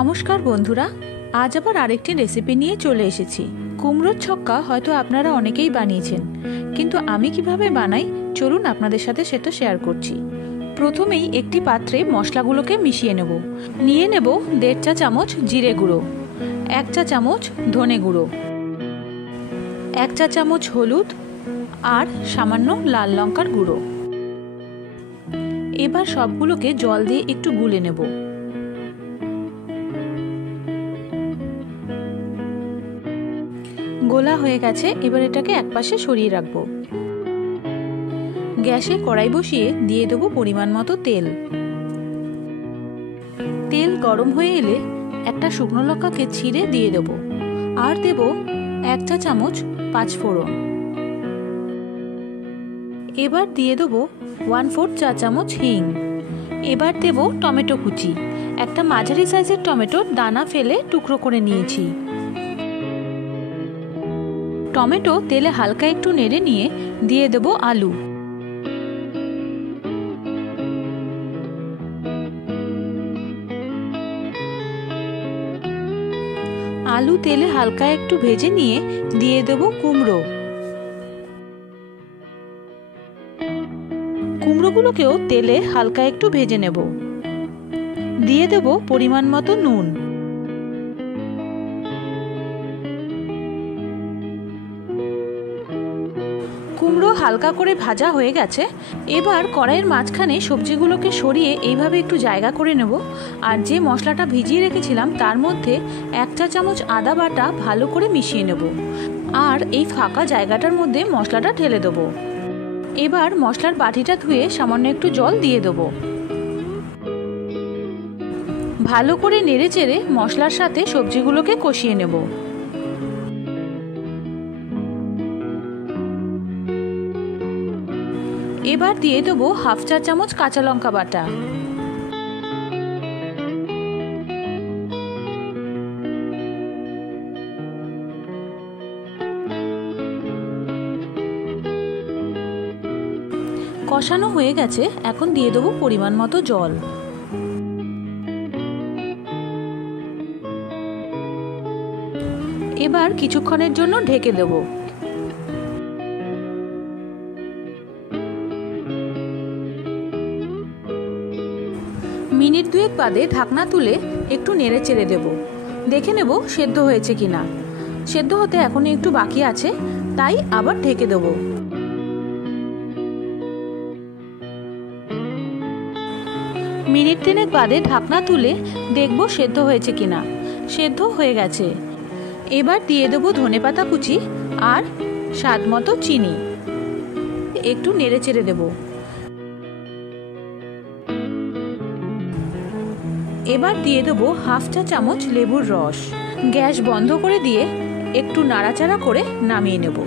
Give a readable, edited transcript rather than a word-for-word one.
নমস্কার বন্ধুরা, আজ আবার আরেকটি রেসিপি নিয়ে চলে এসেছি। কুমড়োর ছক্কা হয়তো আপনারা অনেকেই বানিয়েছেন, কিন্তু আমি কিভাবে বানাই চলুন আপনাদের সাথে সেটা শেয়ার করছি। প্রথমেই একটি পাত্রে মশলাগুলোকে মিশিয়ে নেব। নিয়ে নেব 1.5 চা চামচ জিরে গুঁড়ো, 1 চা চামচ ধনে গুঁড়ো, 1 চা চামচ হলুদ আর সামান্য লাল লঙ্কার গুঁড়ো। এবার সবগুলোকে জল দিয়ে একটু গুলে নেব। গোলা হয়ে গেছে, এবার এটাকে একপাশে সরিয়ে রাখবো। গ্যাসে কড়াই বসিয়ে দিয়ে দেবো পরিমাণ মতো তেল। তেল গরম হয়ে এলে একটা শুকনো লঙ্কাকে ছিঁড়ে দিয়ে দেবো, আর দেব 1 চা চামচ 5 ফোড়ন। এবার দিয়ে দেবো 1/4 চা চামচ হিং। এবার দেব টমেটো কুচি। একটা মাঝারি সাইজের টমেটোর দানা ফেলে টুকরো করে নিয়েছি। টমেটো তেলে হালকা একটু নেড়ে নিয়ে দিয়ে দেব আলু। আলু তেলে হালকা একটু ভেজে নিয়ে দিয়ে দেব কুমড়ো। কুমড়োগুলোকেও তেলে হালকা একটু ভেজে নেব। দিয়ে দেব পরিমাণ মতো নুন। কুমড়ো হালকা করে ভাজা হয়ে গেছে। এবার কড়াইয়ের মাঝখানে সবজিগুলোকে সরিয়ে এইভাবে একটু জায়গা করে নেব। আর যে মশলাটা ভিজিয়ে রেখেছিলাম তার মধ্যে 1 চা চামচ আদা বাটা ভালো করে মিশিয়ে নেব। আর এই ফাঁকা জায়গাটার মধ্যে মশলাটা ঢেলে দেবো। এবার মশলার বাটিটা ধুয়ে সামান্য একটু জল দিয়ে দেবো। ভালো করে নেড়ে চেড়ে মশলার সাথে সবজিগুলোকে কষিয়ে নেব। এবার দিয়ে দেবো 1/2 চা চামচ কাঁচা লঙ্কা বাটা। কষানো হয়ে গেছে, এখন দিয়ে দেবো পরিমাণ মতো জল। এবার কিছুক্ষণের জন্য ঢেকে দেব। মিনিট 2 বাদে ঢাকনা তুলে একটু নেড়ে চেড়ে দেব। দেখে নেব সেদ্ধ হয়েছে কিনা। সেদ্ধ হতে এখনো একটু বাকি আছে, তাই আবার ঢেকে দেব। মিনিট 3 বাদে ঢাকনা তুলে দেখব সেদ্ধ হয়েছে কিনা। সেদ্ধ হয়ে গেছে। এবার দিয়ে দেব ধনেপাতা কুচি আর স্বাদ মতো চিনি। একটু নেড়ে চেড়ে দেব। এবার দিয়ে দেবো 1/2 চা চামচ লেবুর রস। গ্যাস বন্ধ করে দিয়ে একটু নাড়াচাড়া করে নামিয়ে নেব।